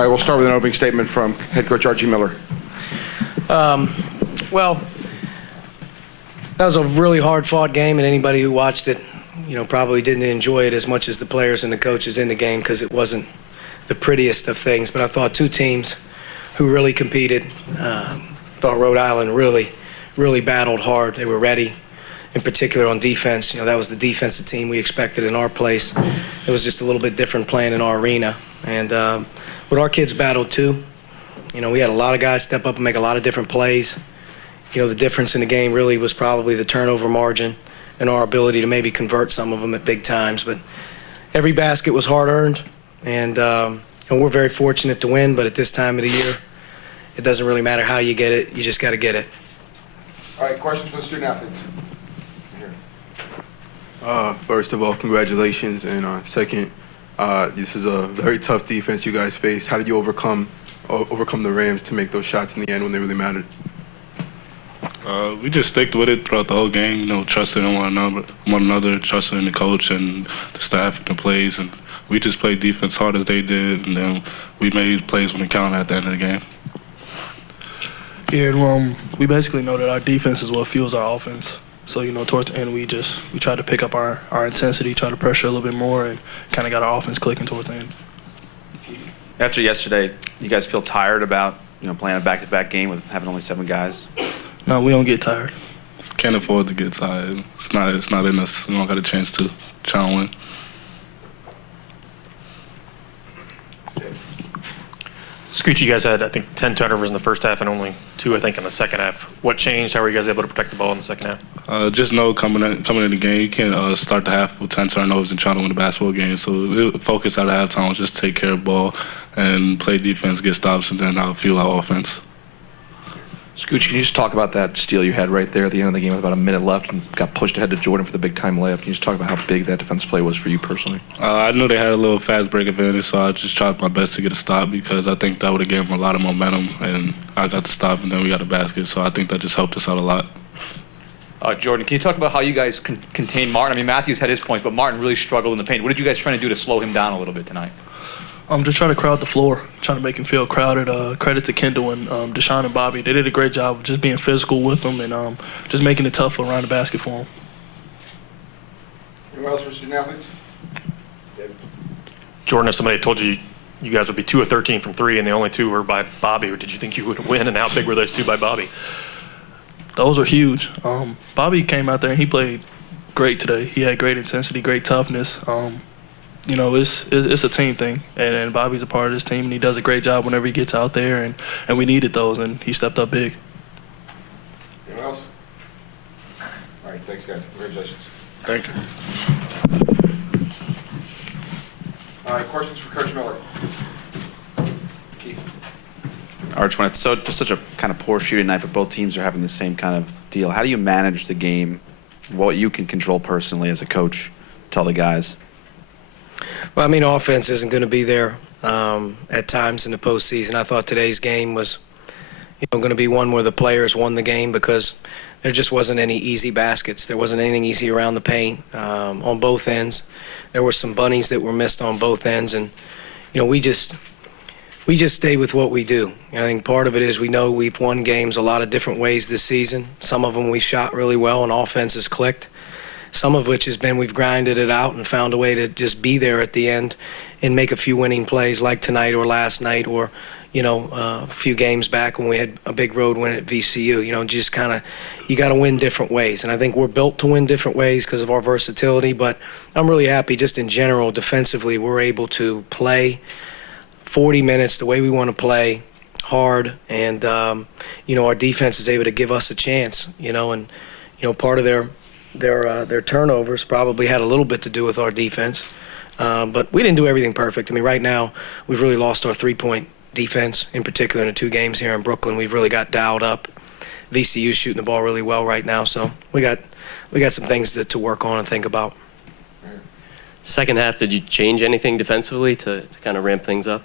All right, we'll start with an opening statement from head coach Archie Miller. Well, that was a really hard-fought game, and anybody who watched it, probably didn't enjoy it as much as the players and the coaches in the game because it wasn't the prettiest of things. But I thought two teams who really competed. Thought Rhode Island really battled hard. They were ready, in particular on defense. That was the defensive team we expected in our place. It was just a little bit different playing in our arena. And but our kids battled too. We had a lot of guys step up and make a lot of different plays. The difference in the game really was probably the turnover margin and our ability to maybe convert some of them at big times. But every basket was hard-earned, and we're very fortunate to win. But at this time of the year, it doesn't really matter how you get it. You just got to get it. All right, questions for the student athletes? First of all, congratulations. And second, this is a very tough defense you guys face. How did you overcome the Rams to make those shots in the end when they really mattered? We just sticked with it throughout the whole game, trusting in one another, trusting in the coach and the staff and the plays. And we just played defense hard as they did, and then we made plays when it counted at the end of the game. Yeah, and we basically know that our defense is what fuels our offense. So, towards the end, we tried to pick up our intensity, try to pressure a little bit more, and kind of got our offense clicking towards the end. After yesterday, you guys feel tired about, playing a back-to-back game with having only 7 guys? No, we don't get tired. Can't afford to get tired. It's not in us. We don't got a chance to try and win. Scooch, you guys had, I think, 10 turnovers in the first half and only 2, I think, in the second half. What changed? How were you guys able to protect the ball in the second half? Just know coming in the game, you can't start the half with 10 turnovers and trying to win the basketball game. So focus out of halftime was just take care of the ball and play defense, get stops, and then fuel our offense. Scooch, can you just talk about that steal you had right there at the end of the game with about a minute left and got pushed ahead to Jordan for the big-time layup? Can you just talk about how big that defensive play was for you personally? I knew they had a little fast break advantage, so I just tried my best to get a stop because I think that would have given them a lot of momentum, and I got the stop, and then we got a basket. So I think that just helped us out a lot. Jordan, can you talk about how you guys contain Martin? I mean, Matthews had his points, but Martin really struggled in the paint. What did you guys try to do to slow him down a little bit tonight? Just trying to crowd the floor, trying to make him feel crowded. Credit to Kendall and Deshaun and Bobby. They did a great job of just being physical with him and just making it tough around the basket for him. Anyone else for student athletes? David? Jordan, if somebody had told you you guys would be 2 of 13 from 3 and the only 2 were by Bobby, or did you think you would win, and how big were those 2 by Bobby? Those were huge. Bobby came out there and he played great today. He had great intensity, great toughness. It's a team thing, and Bobby's a part of this team, and he does a great job whenever he gets out there, and we needed those, and he stepped up big. Anyone else? All right, thanks, guys. Congratulations. Thank you. All right, questions for Coach Miller? Keith? Arch, when it's such a kind of poor shooting night, but both teams are having the same kind of deal, how do you manage the game, what you can control personally as a coach, tell the guys? Well, offense isn't going to be there at times in the postseason. I thought today's game was, going to be one where the players won the game because there just wasn't any easy baskets. There wasn't anything easy around the paint on both ends. There were some bunnies that were missed on both ends, and we just stay with what we do. I think part of it is we know we've won games a lot of different ways this season. Some of them we shot really well and offense has clicked. Some of which has been we've grinded it out and found a way to just be there at the end and make a few winning plays like tonight or last night or, a few games back when we had a big road win at VCU. Just kind of you got to win different ways. And I think we're built to win different ways because of our versatility. But I'm really happy just in general defensively we're able to play 40 minutes the way we want to play hard. And, our defense is able to give us a chance, and, part of their turnovers probably had a little bit to do with our defense. But we didn't do everything perfect. Right now we've really lost our three-point defense, in particular in the 2 games here in Brooklyn. We've really got dialed up. VCU's shooting the ball really well right now, so we got some things to work on and think about. Second half, did you change anything defensively to kind of ramp things up?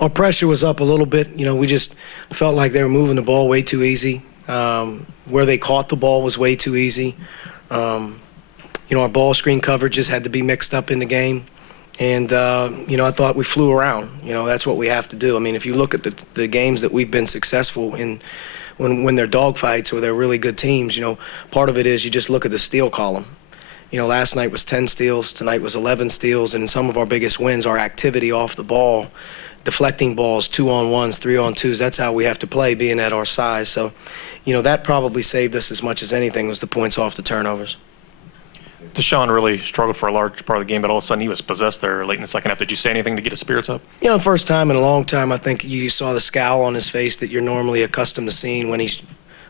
Our pressure was up a little bit. We just felt like they were moving the ball way too easy. Where they caught the ball was way too easy. Our ball screen coverages had to be mixed up in the game. And, I thought we flew around. That's what we have to do. I mean, if you look at the games that we've been successful in when they're dogfights or they're really good teams, part of it is you just look at the steal column. Last night was 10 steals, tonight was 11 steals, and some of our biggest wins are activity off the ball, deflecting balls, 2-on-1s, 3-on-2s. That's how we have to play, being at our size. So, that probably saved us as much as anything was the points off the turnovers. Deshaun really struggled for a large part of the game, but all of a sudden he was possessed there late in the second half. Did you say anything to get his spirits up? First time in a long time, I think you saw the scowl on his face that you're normally accustomed to seeing when he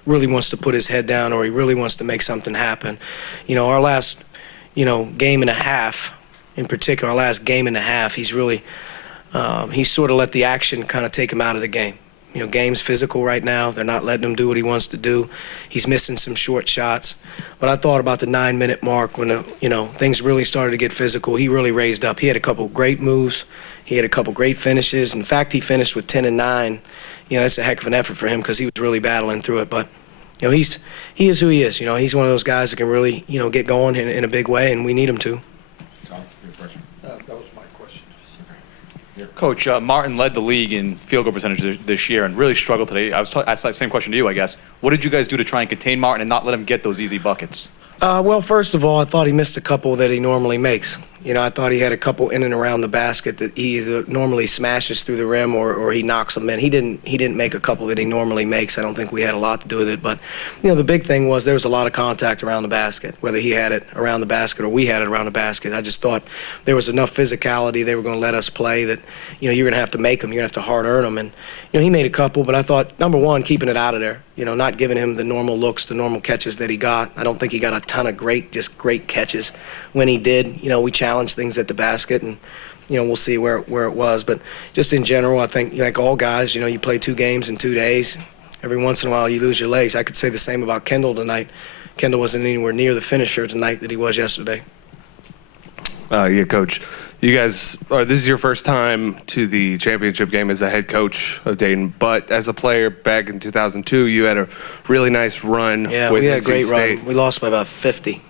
really wants to put his head down or he really wants to make something happen. Our last, game and a half, in particular, our last game and a half, he's really, he's sort of let the action kind of take him out of the game. Game's physical right now. They're not letting him do what he wants to do. He's missing some short shots. But I thought about the 9-minute mark when, things really started to get physical. He really raised up. He had a couple great moves. He had a couple great finishes. In fact, he finished with 10 and 9. That's a heck of an effort for him because he was really battling through it. But, he is who he is. He's one of those guys that can really, get going in a big way, and we need him to. Tom, your question? That was my question. Coach, Martin led the league in field goal percentage this year and really struggled today. I asked the same question to you, I guess. What did you guys do to try and contain Martin and not let him get those easy buckets? Well, first of all, I thought he missed a couple that he normally makes. I thought he had a couple in and around the basket that he either normally smashes through the rim or he knocks them in. He didn't make a couple that he normally makes. I don't think we had a lot to do with it. But, the big thing was there was a lot of contact around the basket, whether he had it around the basket or we had it around the basket. I just thought there was enough physicality. They were going to let us play that, you're going to have to make them. You're going to have to hard earn them. And, he made a couple, but I thought, number one, keeping it out of there. Not giving him the normal looks, the normal catches that he got. I don't think he got a ton of great catches. When he did, we challenged things at the basket, and, we'll see where it was. But just in general, I think, like all guys, you play 2 games in 2 days. Every once in a while, you lose your legs. I could say the same about Kendall tonight. Kendall wasn't anywhere near the finisher tonight that he was yesterday. Yeah, Coach. You guys, this is your first time to the championship game as a head coach of Dayton, but as a player back in 2002, you had a really nice run. Yeah, with we had a NC great State. run. We lost by about 50.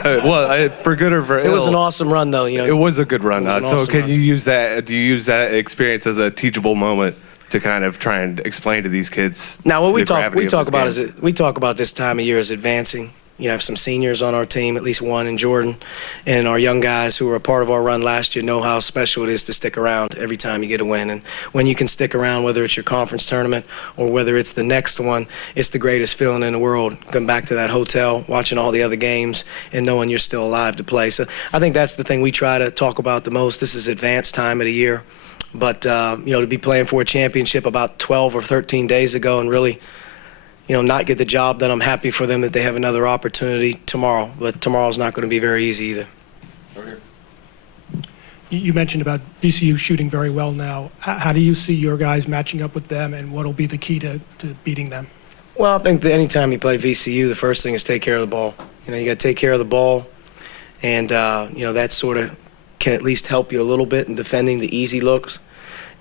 Well, for good or for ill. It was an awesome run, though. It was a good run. So awesome can run. you use that? Do you use that experience as a teachable moment to kind of try and explain to these kids? Now, what we the talk gravity of about this game? is we talk about this time of year as advancing. Have some seniors on our team, at least one in Jordan, and our young guys who were a part of our run last year know how special it is to stick around every time you get a win. And when you can stick around, whether it's your conference tournament or whether it's the next one, it's the greatest feeling in the world. Going back to that hotel, watching all the other games, and knowing you're still alive to play. So I think that's the thing we try to talk about the most. This is advanced time of the year. But, to be playing for a championship about 12 or 13 days ago and really not get the job done. I'm happy for them that they have another opportunity tomorrow, but tomorrow's not going to be very easy either. Over here. You mentioned about VCU shooting very well now. How do you see your guys matching up with them, and what will be the key to beating them? Well, I think that anytime you play VCU, the first thing is take care of the ball. You got to take care of the ball, and, that sort of can at least help you a little bit in defending the easy looks.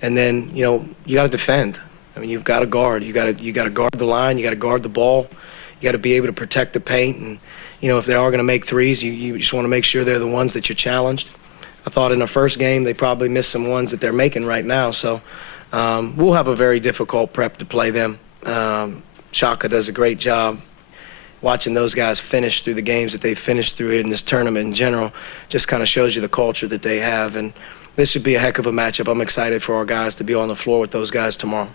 And then, you got to defend. I mean, you've got to guard. You got to guard the line. You got to guard the ball. You got to be able to protect the paint. And if they are going to make threes, you just want to make sure they're the ones that you're challenged. I thought in the first game they probably missed some ones that they're making right now. So we'll have a very difficult prep to play them. Shaka does a great job. Watching those guys finish through the games that they've finished through in this tournament in general just kind of shows you the culture that they have. And this should be a heck of a matchup. I'm excited for our guys to be on the floor with those guys tomorrow.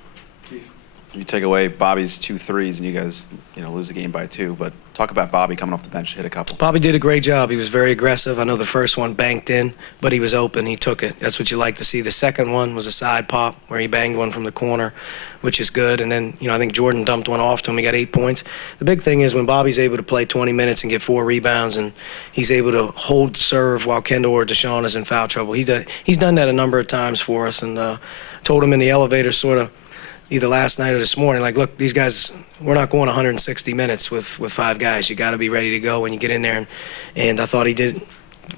You take away Bobby's 2 threes, and you guys, lose the game by 2. But talk about Bobby coming off the bench, hit a couple. Bobby did a great job. He was very aggressive. I know the first one banked in, but he was open. He took it. That's what you like to see. The second one was a side pop where he banged one from the corner, which is good. And then, I think Jordan dumped one off to him. He got 8 points. The big thing is when Bobby's able to play 20 minutes and get 4 rebounds, and he's able to hold serve while Kendall or Deshaun is in foul trouble. He's done that a number of times for us, and told him in the elevator sort of either last night or this morning, like, look, these guys, we're not going 160 minutes with 5 guys. You got to be ready to go when you get in there. And I thought he did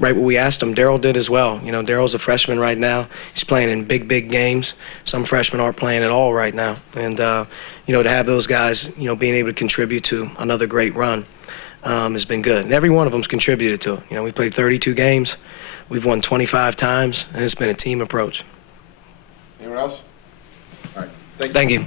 right what we asked him. Daryl did as well. Daryl's a freshman right now. He's playing in big games. Some freshmen aren't playing at all right now. And, to have those guys, being able to contribute to another great run has been good. And every one of them's contributed to it. We played 32 games. We've won 25 times, and it's been a team approach. Anyone else? All right, thank you. Thank you.